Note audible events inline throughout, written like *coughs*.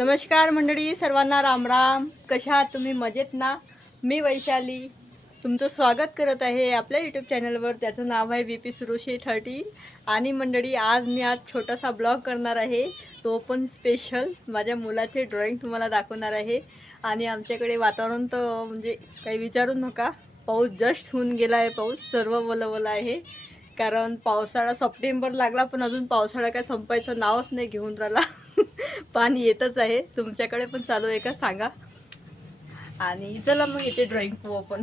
नमस्कार मंडळी सर्वांना रामराम कशा आहात तुम्ही? मजेत ना? मी वैशाली. तुमचं स्वागत करत आहे आपल्या यूट्यूब चॅनलवर त्याचं नाव आहे बी पी सुरोशे थर्टी आणि मंडळी आज मी आज छोटासा ब्लॉग करणार आहे. तो पण स्पेशल माझ्या मुलाचे ड्रॉइंग तुम्हाला दाखवणार आहे. आणि आमच्याकडे वातावरण तर म्हणजे काही विचारू नका. पाऊस जस्ट होऊन गेला आहे पाऊस. सर्व वलवलं आहे. कारण पावसाळा सप्टेंबर लागला पण अजून पावसाळा काय संपायचं नावच नाही घेऊन राहिला. *laughs* पाणी येतच आहे. तुमच्याकडे पण चालू आहे का? सांगा. आणि चला मग येते ड्रॉइंग पाहू आपण.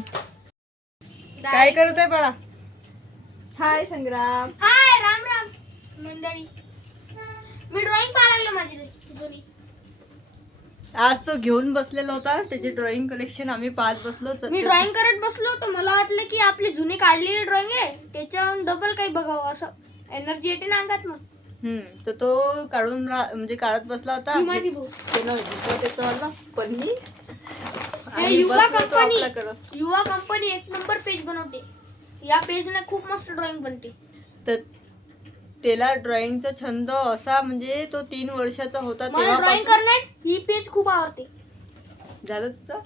काय करत आहे बाळा? हाय संग्राम. हाय राम राम. मंडळी. मी ड्रॉइंग पाहायला माझी आज तो घेऊन बसलेला होता. त्याचे ड्रॉइंग कलेक्शन आम्ही पाहत बसलो. मी ड्रॉइंग करत बसलो तर मला वाटलं की आपली जुनी काढलेली ड्रॉइंग आहे. त्याच्याहून डबल काही बघावं असं. एनर्जी येते ना अंगात मग. हम्म तर तो काढून रा- म्हणजे काढत बसला होता. भाऊ त्यानं त्याचं वाला पन्नी. हे आणि युवा बसला तो कंपनी आपला करत. युवा कंपनी एक नंबर पेज बनवते. या पेजने खूप मस्त ड्रॉइंग बनते. तर त्याला ड्रॉइंगचा छंद असा म्हणजे तो तीन वर्षाचा होता मला ड्रॉइंग तेव्हा करण्यात ही पेज खूप आवडते. झालं तुझा?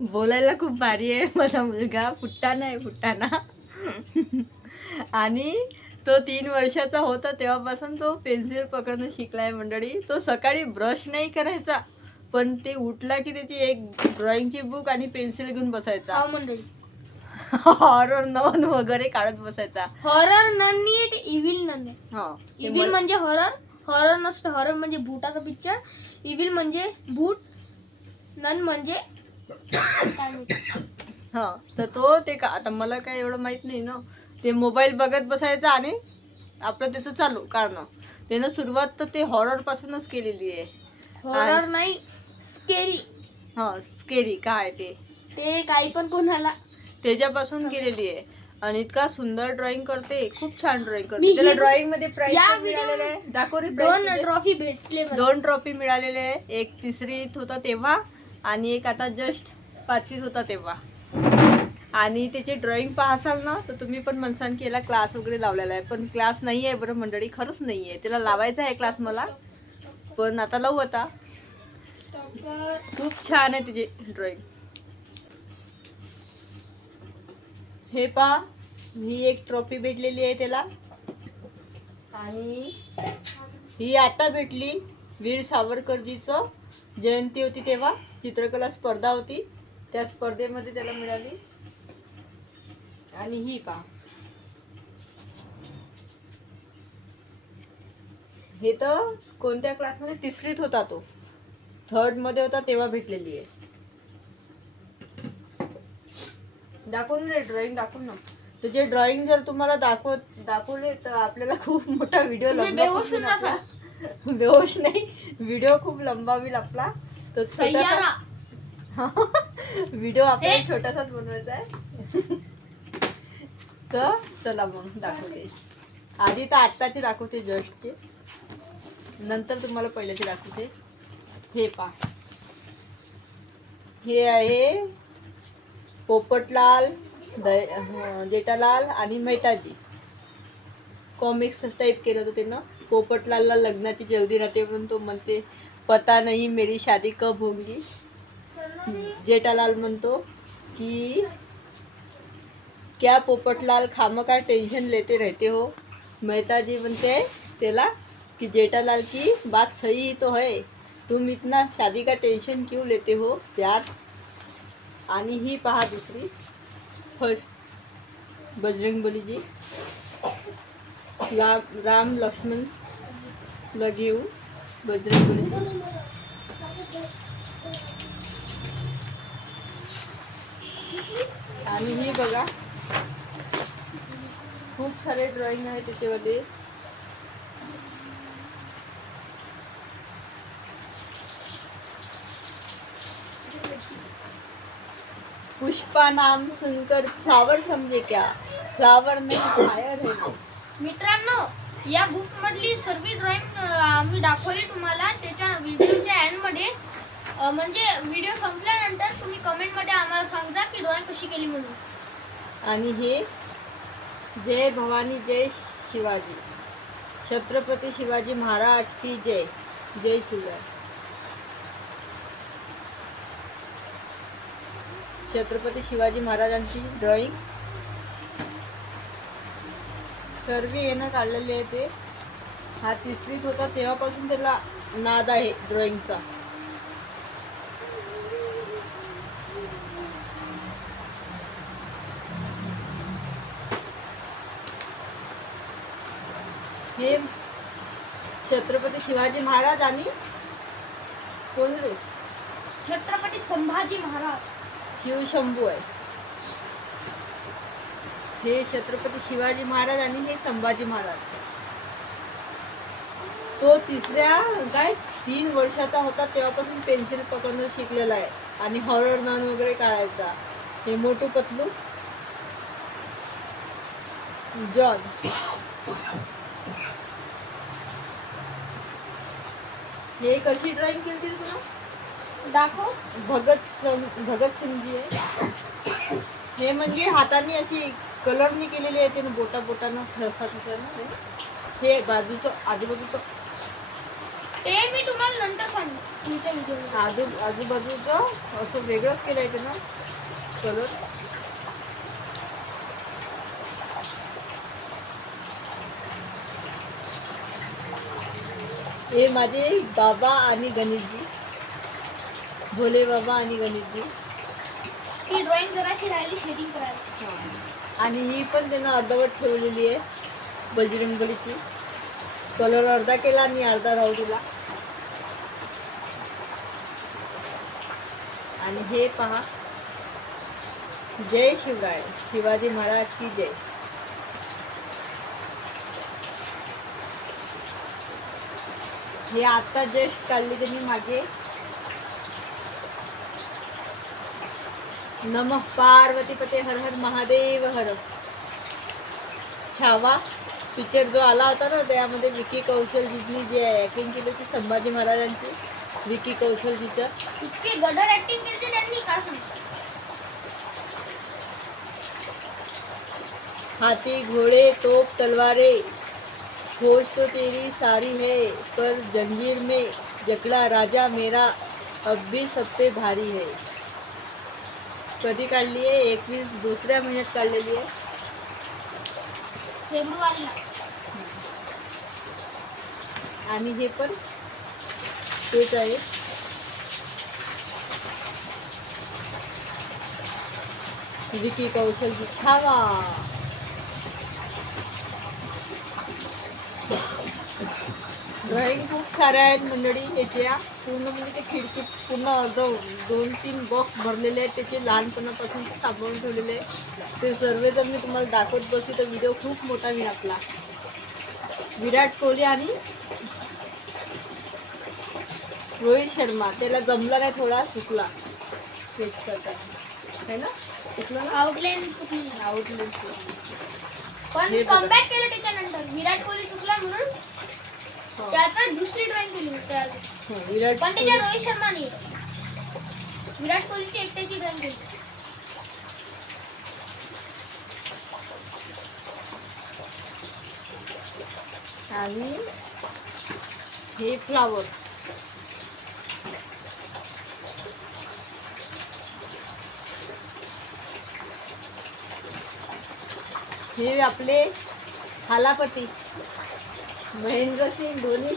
बोलायला खूप भारी आहे माझा मुलगा. फुट्टाना आहे फुट्टाना आणि तो तीन वर्षाचा होता तेव्हापासून तो पेन्सिल पकडणं शिकलाय मंडळी. तो सकाळी ब्रश नाही करायचा पण ते उठला की त्याची एक ड्रॉइंगची बुक आणि पेन्सिल घेऊन बसायचा. हा मंडळी. हॉरर नवन वगैरे काढत बसायचा. हॉरर नन नीट इव्हिल नन हा इव्हिल मला- म्हणजे हॉरर हॉरर नसतं हॉरर म्हणजे भूताचा पिक्चर इव्हिल म्हणजे भूत नन म्हणजे माहिती. *coughs* हा तर तो ते का आता मला काय एवढं माहीत नाही ना. ते मोबाईल बघत बसायचा आणि आपलं त्याचं चालू काढणं. त्यानं सुरुवात तर ते हॉरर पासूनच केलेली आहे. हॉरर नाही स्केरी हा स्केरी काय ते? ते काही पण कोणाला. त्याच्यापासून केलेली आहे. आणि इतका सुंदर ड्रॉइंग करते खूप छान ड्रॉइंग मी करते ही- त्याला ड्रॉइंगमध्ये प्राइज या मिळालेलं आहे. दाखव रे दोन ट्रॉफी भेटले मला. दोन ट्रॉफी मिळालेले आहे. एक तिसरीत होता तेव्हा आणि एक आता जस्ट पाचवीत होता तेव्हा. आणि त्याचे ड्रॉइंग पाहसाल ना तर तुम्ही पण म्हणसान की याला क्लास वगैरे लावलेला आहे. पण क्लास नाही आहे बरं मंडळी खरंच नाही आहे. त्याला लावायचा आहे क्लास मला. पण आता लावू आता. खूप छान आहे तिचे ड्रॉइंग हे पहा ही एक ट्रॉफी भेटलेली आहे त्याला. आणि ही आता भेटली वीर सावरकरजीचं. जयंती होती तेव्हा. चित्रकला स्पर्धा होती. त्या स्पर्धेमध्ये त्याला मिळाली. आणि ही पहा हे तर कोणत्या क्लासमध्ये? तिसरीत होता तो. थर्डमध्ये होता तेव्हा भेटलेली आहे. दाखवून रे ड्रॉइंग दाखवून ना. तुझे ड्रॉइंग जर तुम्हाला दाखवत दाखवले तर आपल्याला खूप मोठा व्हिडिओ *laughs* बेहोश नाही. व्हिडिओ खूप लंबा होईल आपला तर छोटासा *laughs* व्हिडिओ आपल्याला. छोटासाच बनवायचा आहे. *laughs* तर चला मग दाखवते. आधी तर आत्ताचे दाखवते जस्टचे. नंतर तुम्हाला पहिल्याचे दाखवते. हे पा हे आहे पोपटलाल दय जेठालाल आणि मेहताजी कॉमिक्स टाईप केलं होतं त्यानं. पोपटलालला लग्नाची जल्दी राहते म्हणून तो म्हणते पता नाही मेरी शादी कब होंगी. जेठालाल म्हणतो की क्या पोपटलाल खामका टेंशन लेते रहते हो? मेहताजी बनते त्याला कि जेठालाल की बात सही ही तो है। तुम इतना शादी का टेंशन क्यों लेते हो प्यार? आणि ही पहा दुसरी। फर्स्ट बजरंग बलीजी ला राम लक्ष्मण लगेऊ बजरंगबली आणि ही बघा खूप सारे ड्रॉइंग आहे त्याच्यामध्ये. पुष्पा नाम सुनकर फ्लावर समजे क्या? फ्लावर में फायर है. मित्रांनो या बुक मधली सर्व ड्रॉइंग आम्ही दाखवली तुम्हाला. त्याच्या व्हिडिओच्या एंडमध्ये म्हणजे व्हिडिओ संपल्यानंतर तुम्ही कमेंटमध्ये आम्हाला सांगा की ड्रॉइंग कशी केली म्हणून. आणि हे जय भवानी जय शिवाजी। छत्रपती शिवाजी महाराज की जय। जय शिवराय छत्रपती शिवाजी महाराजांची ड्रॉइंग सर्व येणं काढलेले आहे ते. हा तिसरीत होता तेव्हापासून त्याला नाद आहे ड्रॉइंगचा हे छत्रपती शिवाजी महाराज आणि कोण रे? छत्रपती संभाजी महाराज. शिवशंभू आहे. हे छत्रपती शिवाजी महाराज आणि हे संभाजी महाराज. तो तिसऱ्या काय तीन वर्षाचा होता तेव्हापासून पेन्सिल पकडणं शिकलेला आहे. आणि हॉरर नन वगैरे काढायचा. हे मोठू पतलू. जॉन. हे कशी ड्रॉइंग केली तुला? दाखव. भगत सिंग भगत सिंगजी आहे. हे म्हणजे हाताने अशी कलरनी केलेली आहे त्यानं बोटा बोटानं ठसा ठसानं हे बाजूचं आजूबाजूचं. ते मी तुम्हाला नंतर सांगेन तुमच्या व्हिडिओ आजू आजूबाजूचं असं वेगळंच केलं आहे त्यानं. कलर. हे माझे बाबा आणि गणेशजी. भोले बाबा आणि गणेशजी. ती ड्रॉइंग जराशी राहिली शेडिंग करायला. आणि ही पण त्यानं अर्धवट ठेवलेली आहे बजरंगबलीची. कलर अर्धा केला आणि अर्धा राहू दिला. आणि हे पहा. जय शिवराय शिवाजी महाराज की जय. हे आता जस्ट काढले त्यांनी मागे. नमः पार्वती पते हर हर महादेव हर. छावा पिक्चर जो आला होता ना त्यामध्ये विकी कौशलजीनी जे ॲक्टिंग केली होती संभाजी महाराजांची विकी कौशलजीचं. इतके गडर ऍक्टिंग केली त्यांनी का हाथी घोड़े तोप तलवारें. खोज तो तेरी सारी है पर जंजीर में जकड़ा राजा मेरा अब भी सब पे भारी है। कधी काढली आहे एकवीस दुसऱ्या महिन्यात काढलेली आहे फेब्रुवारीला आणि हे पण तेच आहे विकी कौशलची छावा। ड्रॉइंग खूप साऱ्या आहेत मंडळी. याच्या पूर्ण म्हणजे ते खिडकीत पूर्ण अर्ध दोन तीन बॉक्स भरलेले आहेत. त्याचे लहानपणापासून सांभाळून ठेवलेले ते सर्व जर मी तुम्हाला दाखवत बसली तर व्हिडिओ खूप मोठा मी आपला. विराट कोहली आणि रोहित शर्मा. त्याला जमला नाही थोडा चुकला. स्केच करताना. है ना? चुकलं ना? आउटलाईन चुकली. पण. कमबॅक केलं त्याच्यानंतर. विराट कोहली चुकला म्हणून. त्याचा दुसरी ड्रॉइंग होती त्याला. विराट पण त्याच्या रोहित शर्माने विराट कोहलीची एकट्याची ड्रॉइंग केली आणि हे फ्लावर हे आपले हालापती महेंद्रसिंग धोनी.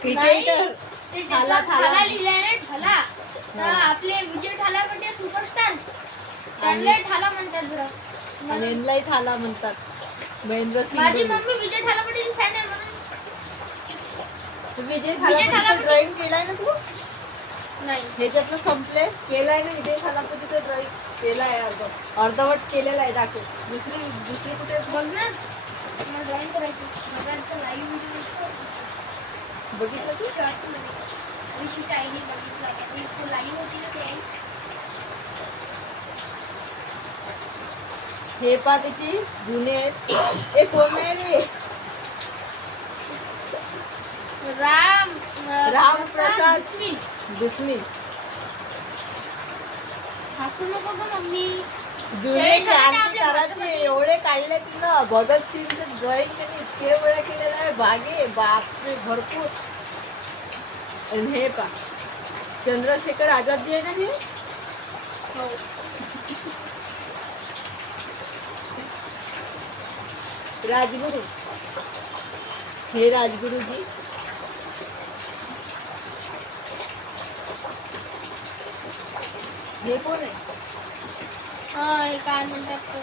क्रिकेटर ते. थाला लिहिलाय ना ठाला तर आपले विजय ठाला म्हणजे सुपरस्टार त्यांना ठाला म्हणतात जरा. थाला म्हणतात. महेंद्रसिंग माझी धोनी. मम्मी विजय ठाला पटेल फॅन आहे म्हणून. विजय विजय थालापती. ड्रॉइंग केलाय ना तू? नाही. ह्याच्यातलं संपले केलाय ना विजय थालापतीचं ड्रॉइंग केलाय अर्ध अर्धवट केलेला आहे दाखव. दुसरी दुसरी कुठे? बघ ना. बघितलं तू? रिशूची आईने बघितलं. होता ती तो लाईव्ह होती ना ते. हे पा त्याची जुने ए कोण रे? राम राम प्रसाद. दुश्मी हसू नको ग मम्मी. जुने क्रांतिकाराचे एवढे काढले ना भगतसिंगचं ड्रॉइंग त्यांनी इतके वेळा केलेलं आहे. भागे बापरे भरपूर. आणि हे पा चंद्रशेखर आझाद जे आहे ना हे? हो. राजगुरू. हे राजगुरुजी. हे कोण आहे? हा, काय म्हणतात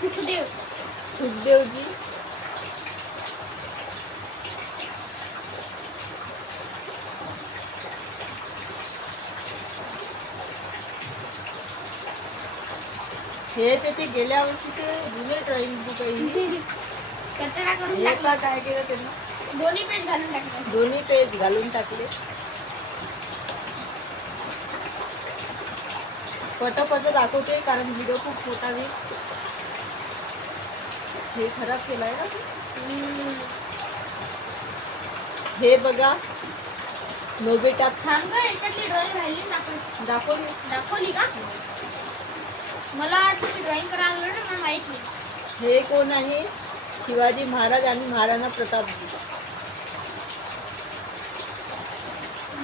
सुखदेव. सुखदेवजी. हे त्याचे गेल्या वर्षीचे जुने ड्रॉइंग बुक आहे. *laughs* कचरा करून टाकला. काय केलं त्यांनी? दोन्ही पेज घालून टाकले. दोन्ही पेज घालून टाकले. पटपट दाखवते कारण व्हिडिओ खूप मोठा आहे. हे खराब केलाय ना? हे बघा. नोबिटा. थांब ग याच्यातली ड्रॉइंग राहिली ना दाखव दाखवली. दाखवली का? मला तुम्ही ड्रॉइंग करायला ना मला माहीत नाही. हे कोण आहे? शिवाजी महाराज आणि महाराणा प्रतापजी.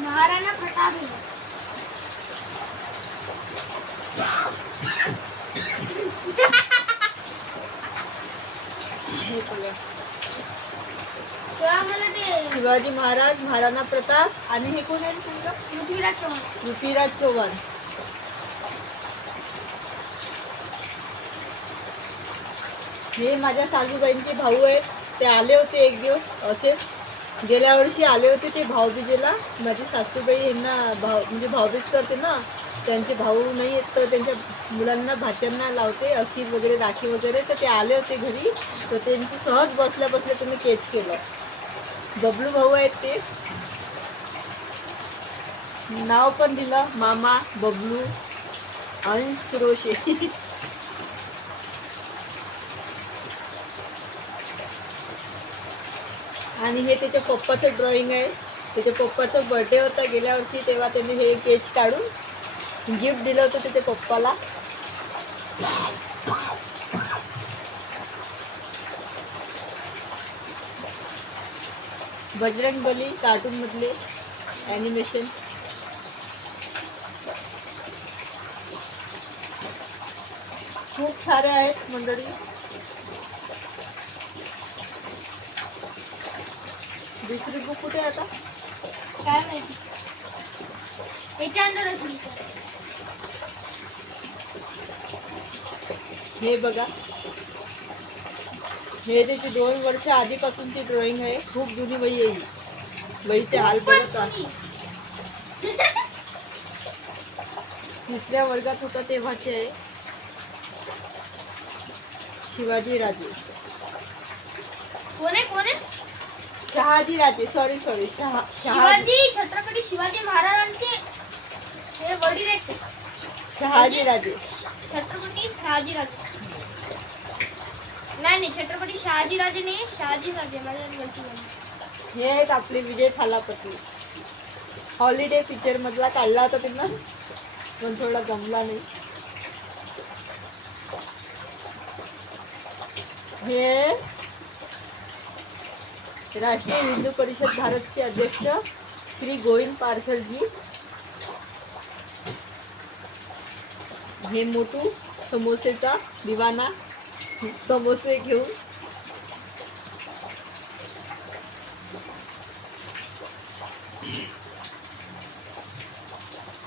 महाराणा प्रताप शिवाजी महाराज महाराणा प्रताप आणि हे कोण आहे? पृथ्वीराज चव्हाण. पृथ्वीराज चव्हाण. हे माझ्या सासूबाईंचे भाऊ आहेत. ते आले होते एक दिवस असेच गेल्या वर्षी आले होते ते भाऊबीजेला. माझी सासूबाई यांना भाऊ म्हणजे भाऊबीज करते ना. त्यांचे भाऊ नाही आहेत तर त्यांच्या मुलांना भाच्यांना लावते अखीर वगैरे राखी वगैरे. तर ते आले होते घरी. तर त्यांची सहज बसल्या बसल्या तुम्ही केच केलं. बबलू भाऊ आहेत ते. नाव पण दिलं. मामा बबलू अंश रोशे. आणि हे त्याच्या पप्पाचं ड्रॉइंग आहे. त्याच्या पप्पाचा बर्थडे होता गेल्या वर्षी तेव्हा त्यांनी हे केच काढून गिफ्ट दिलं होतं तिथे पप्पाला. बजरंग बली कार्टून मधले ॲनिमेशन खूप सारे आहेत मंडळी. दुसरी बुक कुठे आता? काय माहिती? याच्या अंदर असेल. हे बघा. हे त्याची दोन वर्ष आधीपासूनची ड्रॉइंग आहे खूप जुनी वही आहे ही. वहीचे हाल बघत जुनी. तिसऱ्या वर्गात होता तेव्हाचे आहे. शिवाजी राजे. कोण आहे कोण आहे? शहाजी राजे. सॉरी सॉरी शहा शहाजी शिवाजी छत्रपती शिवाजी महाराजांचे हे वडील आहेत ते. शहाजी राजे. छत्रपती शहाजीराजे नाही नाही छत्रपती शहाजीराजे नाही शहाजीराजे माझ्या गलती झाली. हे आहेत आपले विजय थालापती. हॉलिडे पिक्चर मधला काढला होता त्यांना पण थोडा जमला नाही. हे राष्ट्रीय हिंदू परिषद भारतचे अध्यक्ष श्री गोविंद पार्शलजी हे मोटू समोसेचा दिवाना. समोसे घेऊन.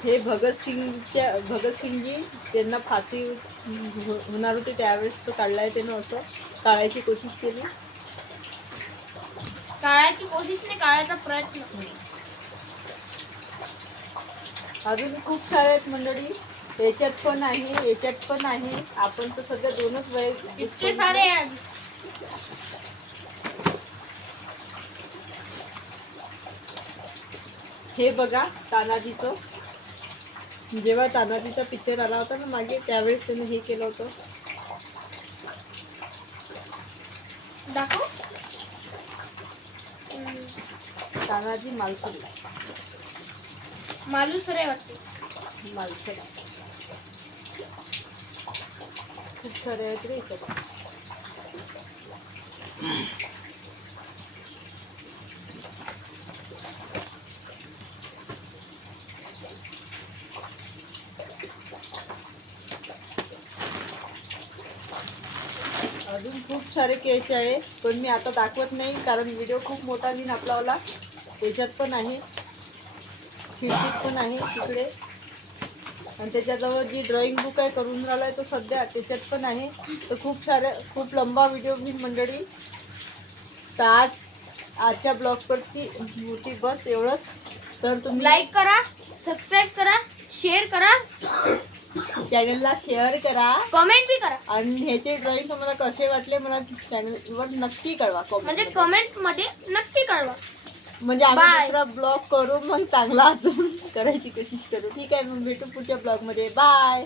हे भगतसिंगच्या भगतसिंगजी त्यांना फाशी हो- होणार होती त्यावेळेस तो काढलाय त्यानं असं. काढायची कोशिश केली. काळाची कोशिश नाही काळाचा प्रयत्न. अजून खूप सारे आहेत मंडळी. याच्यात पण आहे याच्यात पण आहे. आपण तर सध्या दोनच वय इतके सारे. हे बघा तानाजीचं. जेव्हा तानाजीचा पिक्चर आला होता ना मागे त्यावेळेस त्याने हे केलं होतं. दाखव. तानाजी मालसरी. मालूसरे वाटते. मालसरी. सारे आहेत अजून खूप सारे केस आहे पण मी आता दाखवत नाही कारण व्हिडिओ खूप मोठा मी नापलावला त्याच्यात पण आहे. खिडकीत पण आहे तिकडे. आणि त्याच्याजवळ जी ड्रॉइंग बुक आहे करून राहिलाय तो सध्या त्याच्यात पण आहे. तर खूप सारे खूप लंबा व्हिडिओ मी मंडळी तर आज आजच्या ब्लॉगवरती होती बस एवढंच. तर तुम्ही लाईक करा सबस्क्राईब करा शेअर करा. चॅनलला शेअर करा. कमेंट बी करा. आणि ह्याचे ड्रॉइंग तुम्हाला कसे वाटले मला चॅनलवर नक्की कळवा. म्हणजे comment कमेंटमध्ये नक्की कळवा. म्हणजे आम्ही Bye. दुसरा ब्लॉग करू मग चांगला अजून *laughs* करायची कोशिश करू. ठीक आहे मग भेटू पुढच्या ब्लॉगमध्ये. बाय